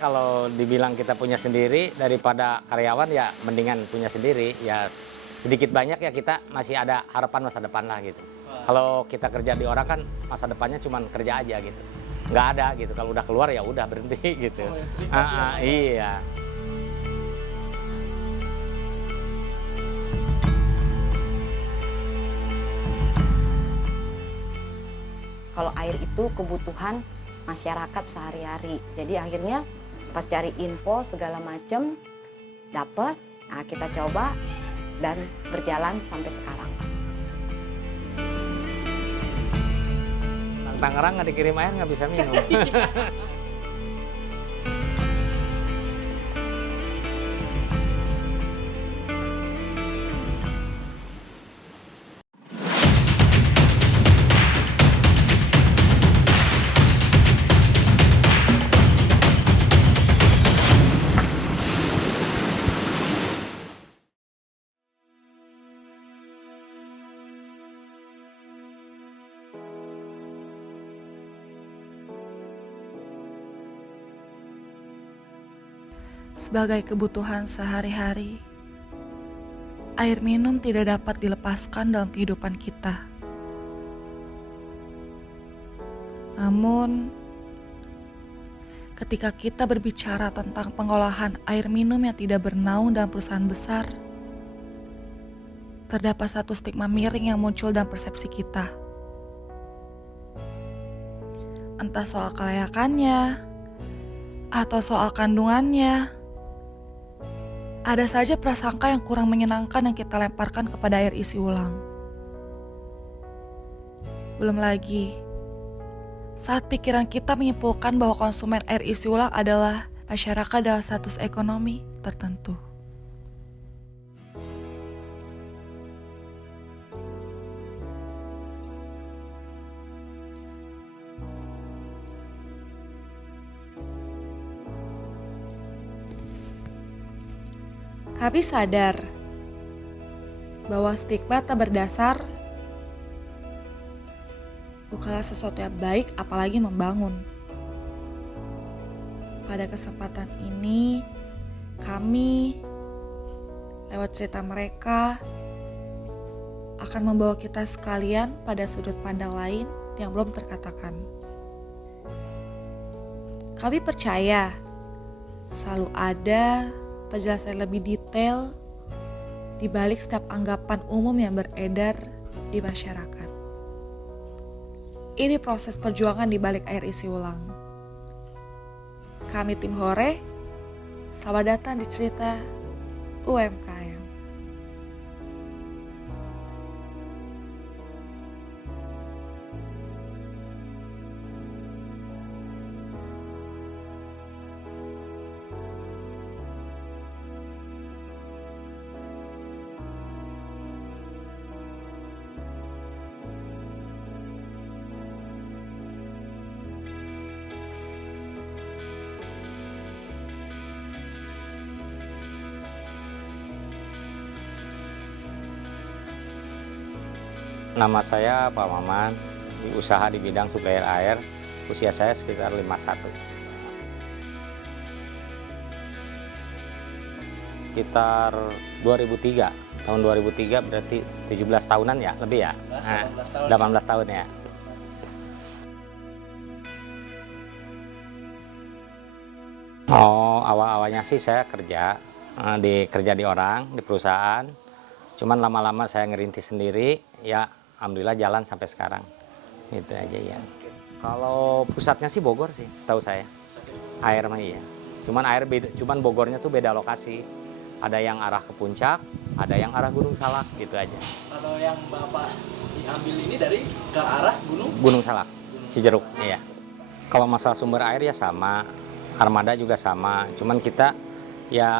kalau dibilang kita punya sendiri daripada karyawan ya mendingan punya sendiri. Ya sedikit banyak ya kita masih ada harapan masa depan lah gitu. Kalau kita kerja di orang kan masa depannya cuma kerja aja gitu. Nggak ada gitu. Kalau udah keluar ya udah berhenti gitu. Oh, ya, terikat ya, Pak, ya. Iya. Kalau air itu kebutuhan masyarakat sehari-hari. Jadi akhirnya pas cari info segala macam dapat, nah kita coba dan berjalan sampai sekarang. Tangerang nggak dikirim air nggak bisa minum. Sebagai kebutuhan sehari-hari, air minum tidak dapat dilepaskan dalam kehidupan kita. Namun, ketika kita berbicara tentang pengolahan air minum yang tidak bernaung dalam perusahaan besar, terdapat satu stigma miring yang muncul dalam persepsi kita. Entah soal kelayakannya, atau soal kandungannya. Ada saja prasangka yang kurang menyenangkan yang kita lemparkan kepada air isi ulang. Belum lagi, saat pikiran kita menyimpulkan bahwa konsumen air isi ulang adalah masyarakat dalam status ekonomi tertentu. Kami sadar bahwa stigma tak berdasar bukanlah sesuatu yang baik, apalagi membangun. Pada kesempatan ini, kami lewat cerita mereka akan membawa kita sekalian pada sudut pandang lain yang belum terkatakan. Kami percaya selalu ada penjelasan lebih detail di balik setiap anggapan umum yang beredar di masyarakat. Ini proses perjuangan di balik air isi ulang. Kami tim Hore, selamat datang di cerita UMKM. Nama saya Pak Maman, usaha di bidang supplier air, usia saya sekitar 51. Sekitar 2003, tahun 2003 berarti 17 tahunan ya, lebih ya? 18 tahun. 18 tahun ya. Oh, awal-awalnya sih saya kerja di orang, di perusahaan. Cuman lama-lama saya ngerintis sendiri, ya alhamdulillah jalan sampai sekarang. Gitu aja ya. Kalau pusatnya sih Bogor sih, setahu saya. Air mah iya. Cuman Bogornya tuh beda lokasi. Ada yang arah ke Puncak, ada yang arah Gunung Salak, gitu aja. Kalau yang Bapak diambil ini dari ke arah Gunung Salak, Cijeruk, iya. Kalau masalah sumber air ya sama, armada juga sama. Cuman kita ya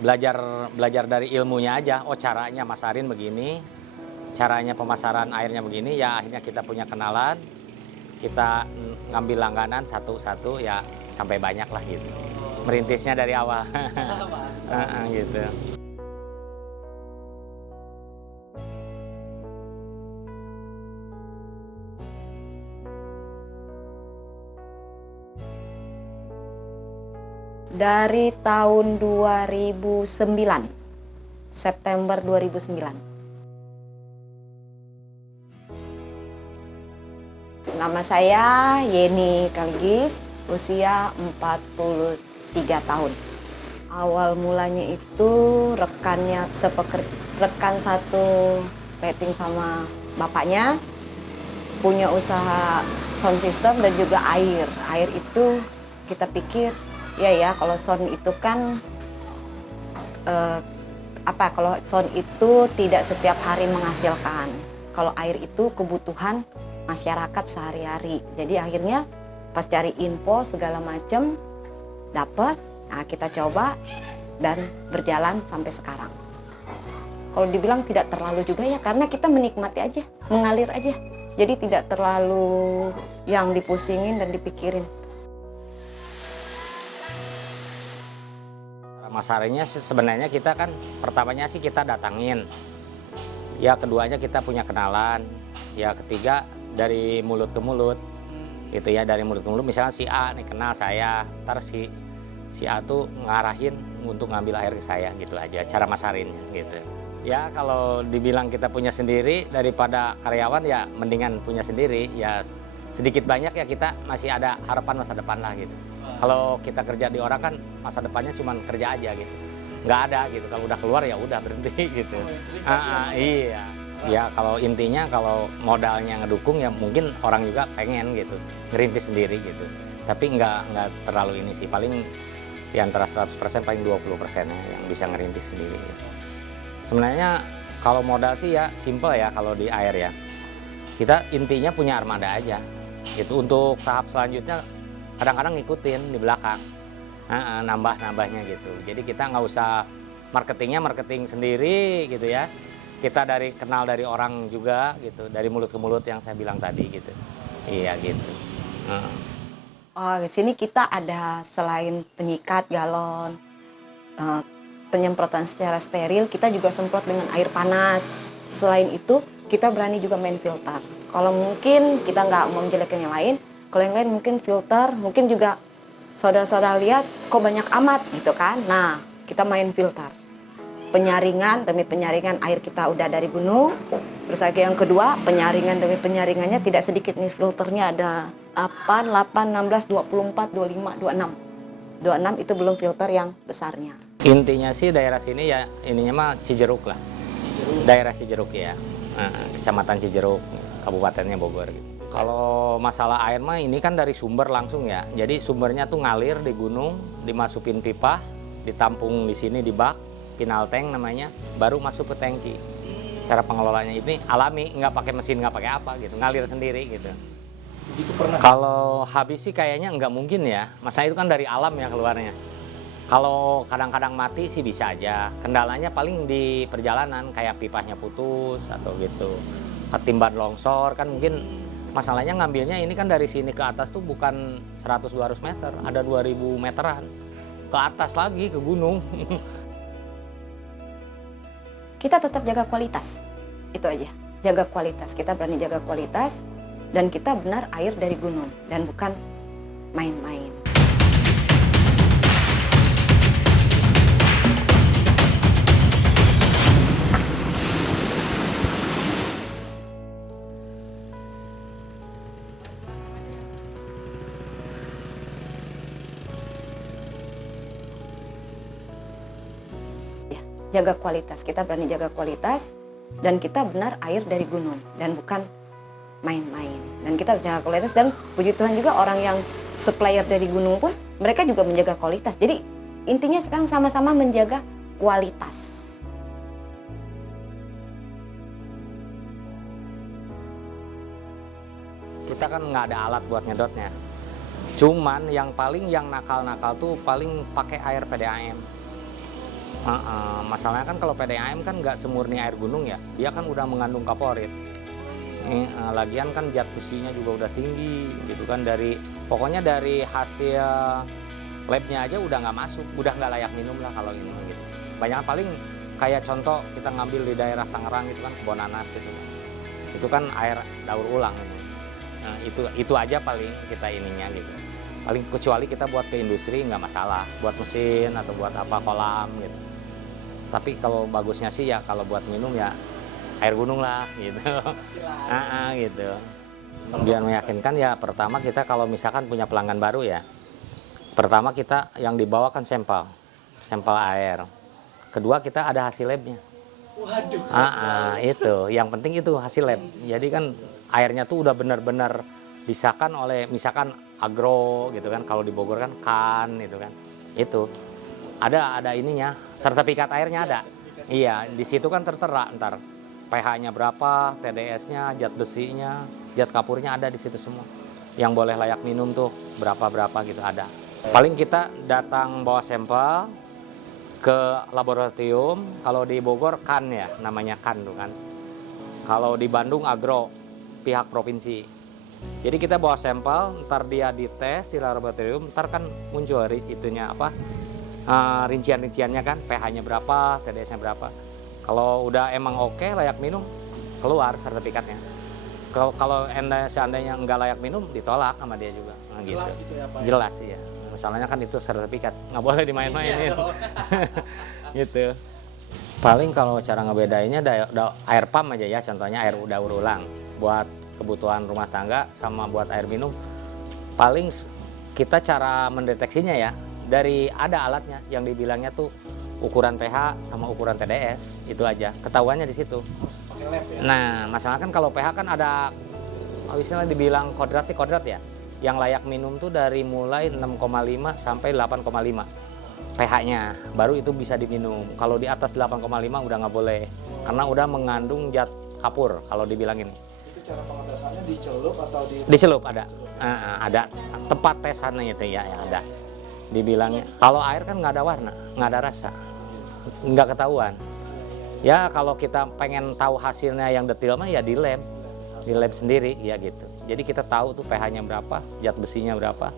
belajar dari ilmunya aja. Oh, caranya masarin begini, caranya pemasaran airnya begini, ya akhirnya kita punya kenalan. Kita ngambil langganan satu-satu ya sampai banyak lah gitu. Merintisnya dari awal. Gitu. Dari tahun 2009, September 2009. Nama saya Yeni Kaligis, usia 43 tahun. Awal mulanya itu rekan satu peting sama bapaknya, punya usaha sound system dan juga air. Air itu kita pikir, ya kalau sound itu kan, kalau sound itu tidak setiap hari menghasilkan. Kalau air itu kebutuhan masyarakat sehari-hari. Jadi akhirnya pas cari info segala macam dapat, nah kita coba dan berjalan sampai sekarang. Kalau dibilang tidak terlalu juga ya, karena kita menikmati aja, mengalir aja. Jadi tidak terlalu yang dipusingin dan dipikirin. Masalahnya sebenarnya kita kan pertamanya sih kita datangin. Ya keduanya kita punya kenalan. Ya ketiga dari mulut ke mulut. Gitu ya, dari mulut ke mulut, misalnya si A nih kenal saya, ntar si A tuh ngarahin untuk ngambil air ke saya, gitu aja cara masarinnya gitu. Ya kalau dibilang kita punya sendiri daripada karyawan ya mendingan punya sendiri, ya sedikit banyak ya kita masih ada harapan masa depan lah gitu. Kalau kita kerja di orang kan masa depannya cuma kerja aja gitu, nggak ada gitu, kalau udah keluar ya udah berhenti gitu. Iya. Ya kalau intinya kalau modalnya ngedukung ya mungkin orang juga pengen gitu, ngerintis sendiri gitu. Tapi nggak terlalu ini sih, paling di antara 100% paling 20%-nya yang bisa ngerintis sendiri gitu. Sebenarnya kalau modal sih ya simple ya kalau di air ya. Kita intinya punya armada aja. Itu untuk tahap selanjutnya kadang-kadang ngikutin di belakang. Nambah-nambahnya gitu. Jadi kita nggak usah marketing sendiri gitu ya. Kita kenal dari orang juga gitu, dari mulut ke mulut yang saya bilang tadi gitu. Iya gitu. Di sini kita ada selain penyikat galon, penyemprotan secara steril, kita juga semprot dengan air panas. Selain itu, kita berani juga main filter. Kalau mungkin kita nggak mau menjelekan yang lain, kalau yang lain mungkin filter, mungkin juga saudara-saudara lihat kok banyak amat gitu kan. Nah, kita main filter. Penyaringan demi penyaringan air kita udah dari gunung. Terus lagi yang kedua, penyaringan demi penyaringannya tidak sedikit nih, filternya ada 8, 16, 24, 25, 26. 26 itu belum filter yang besarnya. Intinya sih daerah sini ya ininya mah Cijeruk lah. Daerah Cijeruk ya. Kecamatan Cijeruk, kabupatennya Bogor gitu. Kalau masalah air mah ini kan dari sumber langsung ya. Jadi sumbernya tuh ngalir di gunung, dimasukin pipa, ditampung di sini di bak, final tank namanya, baru masuk ke tangki. Cara pengelolaannya ini alami, nggak pakai mesin, nggak pakai apa gitu, ngalir sendiri gitu. Itu pernah. Kalau habis sih kayaknya nggak mungkin ya, masa itu kan dari alam ya keluarnya. Kalau kadang-kadang mati sih bisa aja, kendalanya paling di perjalanan kayak pipanya putus atau gitu. Ketimban longsor kan mungkin masalahnya ngambilnya ini kan dari sini ke atas tuh bukan 100-200 meter, ada 2000 meteran. Ke atas lagi, ke gunung. Kita tetap jaga kualitas, itu aja. Jaga kualitas, kita berani jaga kualitas, dan kita benar air dari gunung, dan bukan main-main. Jaga kualitas, kita berani jaga kualitas, dan kita benar air dari gunung dan bukan main-main. Dan kita jaga kualitas, dan puji Tuhan juga orang yang supplier dari gunung pun mereka juga menjaga kualitas. Jadi intinya sekarang sama-sama menjaga kualitas. Kita kan nggak ada alat buat nyedotnya. Cuman yang nakal-nakal tuh paling pakai air PDAM. Masalahnya kan kalau PDAM kan nggak semurni air gunung ya, dia kan udah mengandung kaporit. Lagian kan zat besinya juga udah tinggi gitu kan, pokoknya dari hasil labnya aja udah nggak masuk, udah nggak layak minum lah kalau ini gitu. Banyak paling kayak contoh kita ngambil di daerah Tangerang itu kan kebun nanas itu kan air daur ulang gitu. Itu aja paling kita ininya gitu. Paling kecuali kita buat ke industri nggak masalah, buat mesin atau buat apa kolam gitu. Tapi kalau bagusnya sih ya kalau buat minum ya air gunung lah gitu. Gitu. Biar meyakinkan ya pertama kita kalau misalkan punya pelanggan baru ya, pertama kita yang dibawa kan sampel air. Kedua kita ada hasil labnya. Waduh. Itu yang penting itu hasil lab. Jadi kan airnya tuh udah benar-benar disahkan oleh misalkan agro gitu kan, kalau di Bogor kan itu kan, itu ada ininya, sertifikat airnya ada. Iya, di situ kan tertera ntar pH-nya berapa, TDS-nya, zat besinya, zat kapurnya ada di situ semua. Yang boleh layak minum tuh berapa gitu ada. Paling kita datang bawa sampel ke laboratorium, kalau di Bogor kan ya, namanya kan tuh kan. Kalau di Bandung agro, pihak provinsi. Jadi kita bawa sampel, ntar dia dites di laboratorium, ntar kan muncul itunya apa, rincian-rinciannya kan, pH-nya berapa, TDS-nya berapa. Kalau udah emang oke layak minum, keluar sertifikatnya. Kalau seandainya nggak layak minum, ditolak sama dia juga. Nah, gitu. Jelas gitu ya Pak? Jelas ya. Masalahnya kan itu sertifikat, nggak boleh dimain-mainin. Gitu. Paling kalau cara ngebedainnya air pump aja ya, contohnya air daur ulang buat kebutuhan rumah tangga sama buat air minum. Paling kita cara mendeteksinya ya dari ada alatnya yang dibilangnya tuh ukuran pH sama ukuran TDS, itu aja ketahuannya di situ. Pakai lab ya? Nah masalah kan kalau pH kan ada misalnya dibilang kodrat sih kodrat ya, yang layak minum tuh dari mulai 6,5 sampai 8,5 pH-nya baru itu bisa diminum. Kalau di atas 8,5 udah nggak boleh karena udah mengandung zat kapur kalau dibilang ini. Cara pengetesannya dicelup atau dicelup ada tempat tesannya itu ya ada. Dibilangnya kalau air kan nggak ada warna, nggak ada rasa, nggak ketahuan. Ya kalau kita pengen tahu hasilnya yang detail mah ya di lab sendiri ya gitu. Jadi kita tahu tuh pH-nya berapa, zat besinya berapa,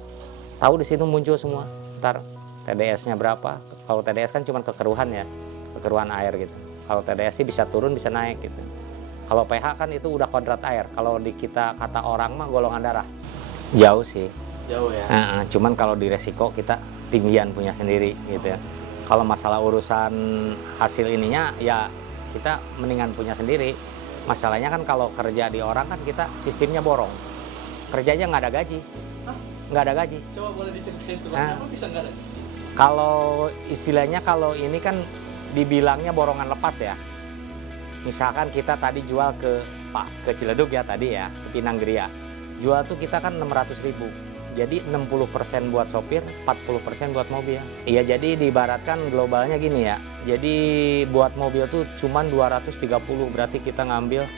tahu di situ muncul semua. Ntar TDS-nya berapa. Kalau TDS kan cuma kekeruhan ya, kekeruhan air gitu. Kalau TDS sih bisa turun bisa naik gitu. Kalau pH kan itu udah kodrat air. Kalau di kita kata orang mah golongan darah. Jauh sih. Jauh ya. Cuman kalau di resiko kita tinggian punya sendiri gitu ya. Kalau masalah urusan hasil ininya ya kita mendingan punya sendiri. Masalahnya kan kalau kerja di orang kan kita sistemnya borong. Kerjanya nggak ada gaji. Nggak ada gaji. Coba boleh diceritain tuh, kenapa bisa nggak ada? Kalau istilahnya kalau ini kan dibilangnya borongan lepas ya. Misalkan kita tadi jual ke Ciledug ya tadi ya, ke Pinang Geria. Jual tuh kita kan 600.000. Jadi 60% buat sopir, 40% buat mobil. Iya jadi diibaratkan globalnya gini ya. Jadi buat mobil tuh cuman 230, berarti kita ngambil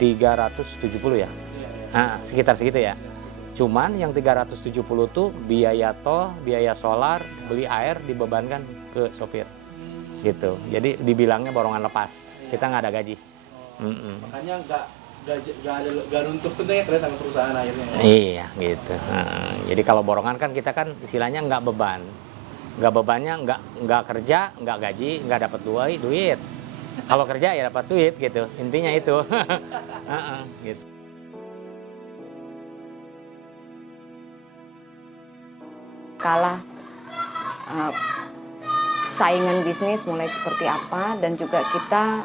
370 ya. Nah, sekitar segitu ya. Cuman yang 370 tuh biaya tol, biaya solar, beli air dibebankan ke sopir. Gitu. Jadi dibilangnya borongan lepas. Kita nggak ada gaji. Makanya nggak runtuh ya terus sama perusahaan akhirnya. Ya? Iya gitu. Jadi kalau borongan kan kita kan istilahnya nggak beban. Nggak bebannya nggak kerja, nggak gaji, nggak dapat duit. Kalau kerja ya dapat duit gitu. Intinya itu. Gitu. Kalah saingan bisnis mulai seperti apa, dan juga kita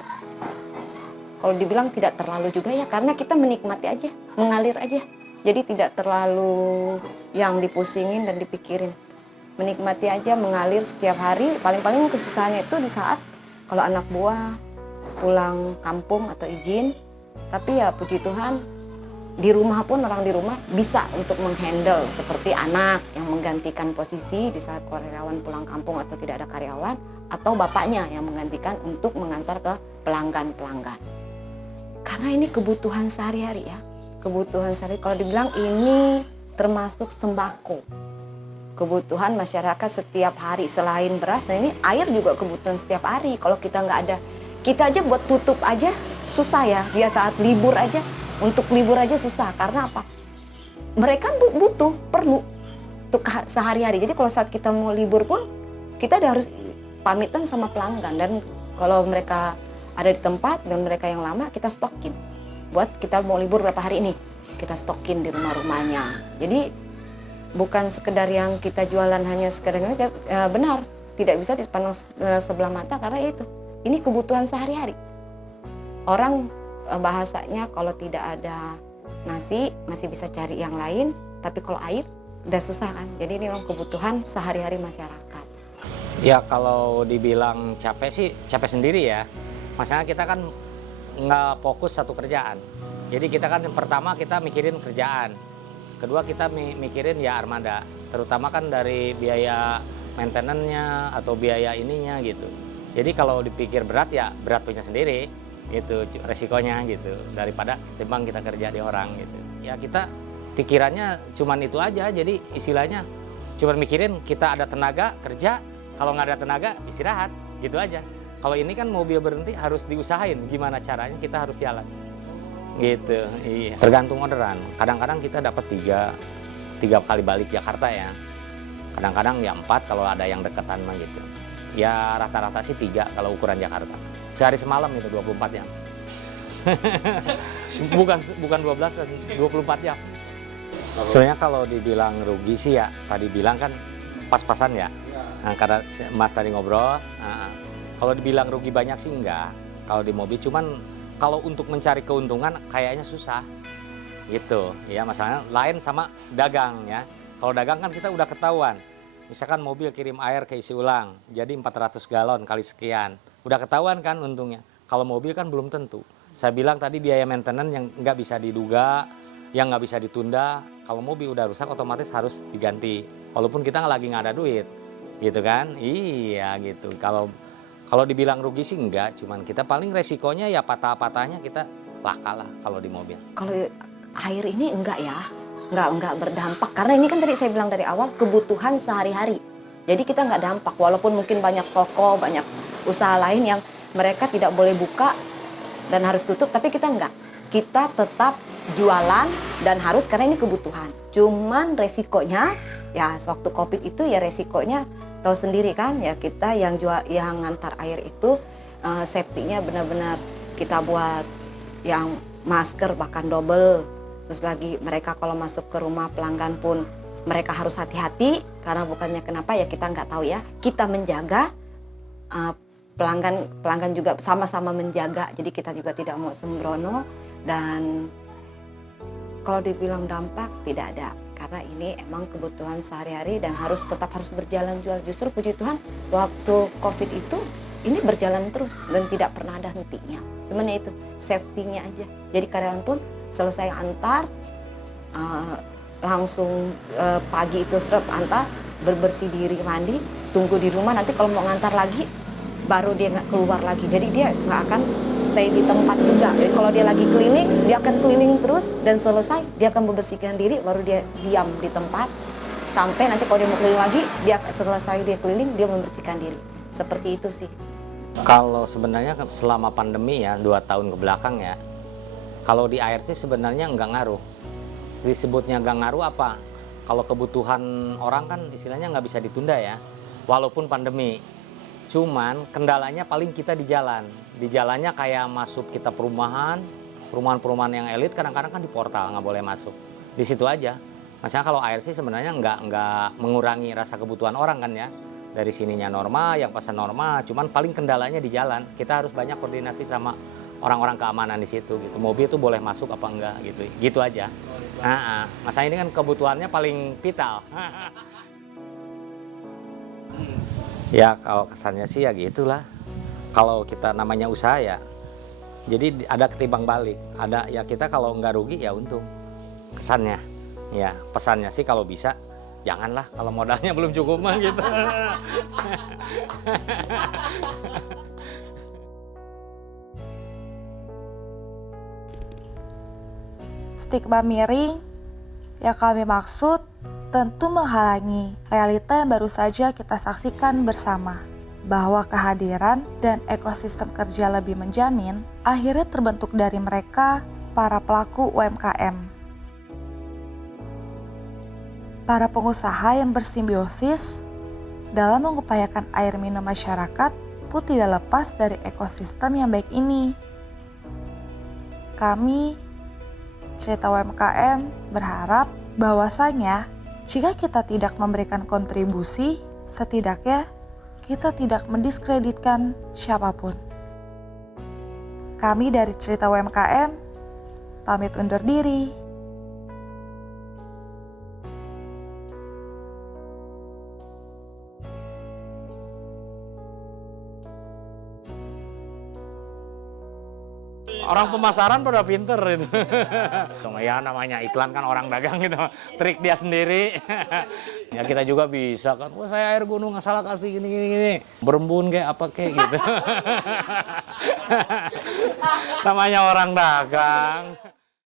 kalau dibilang tidak terlalu juga ya, karena kita menikmati aja, mengalir aja. Jadi tidak terlalu yang dipusingin dan dipikirin. Menikmati aja, mengalir setiap hari. Paling-paling kesusahannya itu di saat kalau anak buah pulang kampung atau izin. Tapi ya puji Tuhan, di rumah pun orang di rumah bisa untuk menghandle seperti anak yang menggantikan posisi di saat karyawan pulang kampung atau tidak ada karyawan, atau bapaknya yang menggantikan untuk mengantar ke pelanggan-pelanggan. Karena ini kebutuhan sehari-hari ya. Kebutuhan sehari, kalau dibilang ini termasuk sembako. Kebutuhan masyarakat setiap hari selain beras, dan ini air juga kebutuhan setiap hari. Kalau kita nggak ada, kita aja buat tutup aja susah ya. Dia saat libur aja, untuk libur aja susah. Karena apa? Mereka butuh, perlu untuk sehari-hari. Jadi kalau saat kita mau libur pun, kita udah harus pamitan sama pelanggan. Dan kalau mereka ada di tempat dan mereka yang lama, kita stokin. Buat kita mau libur berapa hari ini, kita stokin di rumah-rumahnya. Jadi bukan sekedar yang kita jualan hanya sekedar benar, tidak bisa dipandang sebelah mata karena itu ini kebutuhan sehari-hari. Orang bahasanya kalau tidak ada nasi masih bisa cari yang lain, tapi kalau air udah susah kan. Jadi ini memang kebutuhan sehari-hari masyarakat. Ya kalau dibilang capek sih capek sendiri ya. Masalahnya kita kan nggak fokus satu kerjaan. Jadi kita kan yang pertama kita mikirin kerjaan. Kedua kita mikirin ya armada. Terutama kan dari biaya maintenance-nya atau biaya ininya gitu. Jadi kalau dipikir berat ya berat punya sendiri gitu resikonya gitu. Daripada timbang kita kerja di orang gitu. Ya kita pikirannya cuman itu aja. Jadi istilahnya cuman mikirin kita ada tenaga kerja. Kalau nggak ada tenaga istirahat gitu aja. Kalau ini kan mobil berhenti harus diusahain gimana caranya kita harus jalan gitu. Iya. Tergantung orderan. Kadang-kadang kita dapat tiga kali balik Jakarta ya. Kadang-kadang ya 4 kalau ada yang deketan mah gitu. Ya rata-rata sih 3 kalau ukuran Jakarta. Sehari semalam itu 24 jam. bukan 12, 24 jam. Sebenarnya kalau dibilang rugi sih ya, tadi bilang kan pas-pasan ya. Nah, karena Mas tadi ngobrol, kalau dibilang rugi banyak sih enggak. Kalau di mobil cuman kalau untuk mencari keuntungan kayaknya susah. Gitu. Ya masalahnya lain sama dagang ya. Kalau dagang kan kita udah ketahuan. Misalkan mobil kirim air ke isi ulang, jadi 400 galon kali sekian. Udah ketahuan kan untungnya. Kalau mobil kan belum tentu. Saya bilang tadi biaya maintenance yang nggak bisa diduga, yang nggak bisa ditunda. Kalau mobil udah rusak otomatis harus diganti. Walaupun kita lagi nggak ada duit, gitu kan? Iya gitu. Kalau dibilang rugi sih enggak, cuman kita paling resikonya ya patah-patahnya kita laka lah kalau di mobil. Kalau air ini enggak ya, enggak berdampak karena ini kan tadi saya bilang dari awal kebutuhan sehari-hari. Jadi kita enggak dampak walaupun mungkin banyak toko, banyak usaha lain yang mereka tidak boleh buka dan harus tutup, tapi kita enggak. Kita tetap jualan dan harus karena ini kebutuhan. Cuman resikonya ya waktu Covid itu ya resikonya tahu sendiri kan ya, kita yang ngantar air itu safety-nya benar-benar kita buat yang masker bahkan double. Terus lagi mereka kalau masuk ke rumah pelanggan pun mereka harus hati-hati karena bukannya kenapa ya kita nggak tahu ya. Kita menjaga pelanggan juga sama-sama menjaga. Jadi kita juga tidak mau sembrono dan kalau dibilang dampak tidak ada. Karena ini emang kebutuhan sehari-hari dan tetap harus berjalan jual. Justru puji Tuhan waktu Covid itu ini berjalan terus dan tidak pernah ada hentinya. Cuman ya itu safety-nya aja. Jadi karyawan pun selesai antar langsung pagi itu antar, berbersih diri, mandi, tunggu di rumah. Nanti kalau mau ngantar lagi baru dia nggak keluar lagi. Jadi dia nggak akan stay di tempat juga. Jadi kalau dia lagi keliling, dia akan keliling terus dan selesai dia akan membersihkan diri, baru dia diam di tempat sampai nanti kalau dia mau keliling lagi, dia selesai dia keliling, dia membersihkan diri. Seperti itu sih. Kalau sebenarnya selama pandemi ya 2 tahun ke belakang ya, kalau di air sih sebenarnya nggak ngaruh. Disebutnya nggak ngaruh apa? Kalau kebutuhan orang kan istilahnya nggak bisa ditunda ya, walaupun pandemi. Cuman kendalanya paling kita di jalan. Di jalannya kayak masuk kita perumahan yang elit kadang-kadang kan di portal nggak boleh masuk. Di situ aja. Maksudnya kalau air sih sebenarnya nggak mengurangi rasa kebutuhan orang kan ya. Dari sininya normal, yang pesan normal, cuman paling kendalanya di jalan. Kita harus banyak koordinasi sama orang-orang keamanan di situ gitu. Mobil tuh boleh masuk apa enggak gitu. Gitu aja. Masa ini kan kebutuhannya paling vital. Ya kalau kesannya sih ya gitulah. Kalau kita namanya usaha ya, jadi ada ketimbang balik. Ada ya kita kalau nggak rugi ya untung. Kesannya, ya pesannya sih kalau bisa janganlah kalau modalnya belum cukup mah gitu. Stigma miring yang kami maksud tentu menghalangi realita yang baru saja kita saksikan bersama, bahwa kehadiran dan ekosistem kerja lebih menjamin akhirnya terbentuk dari mereka, para pelaku UMKM. Para pengusaha yang bersimbiosis dalam mengupayakan air minum masyarakat pun tidak lepas dari ekosistem yang baik ini. Kami, Cerita UMKM, berharap bahwasanya Jika kita tidak memberikan kontribusi, setidaknya kita tidak mendiskreditkan siapapun. Kami dari Cerita UMKM, pamit undur diri. Orang pemasaran pada pinter itu. Ya namanya iklan kan orang dagang gitu. Trik dia sendiri. Ya kita juga bisa kan. Wah saya air gunung asal kasih gini. Berembun kayak apa kayak gitu. Namanya orang dagang.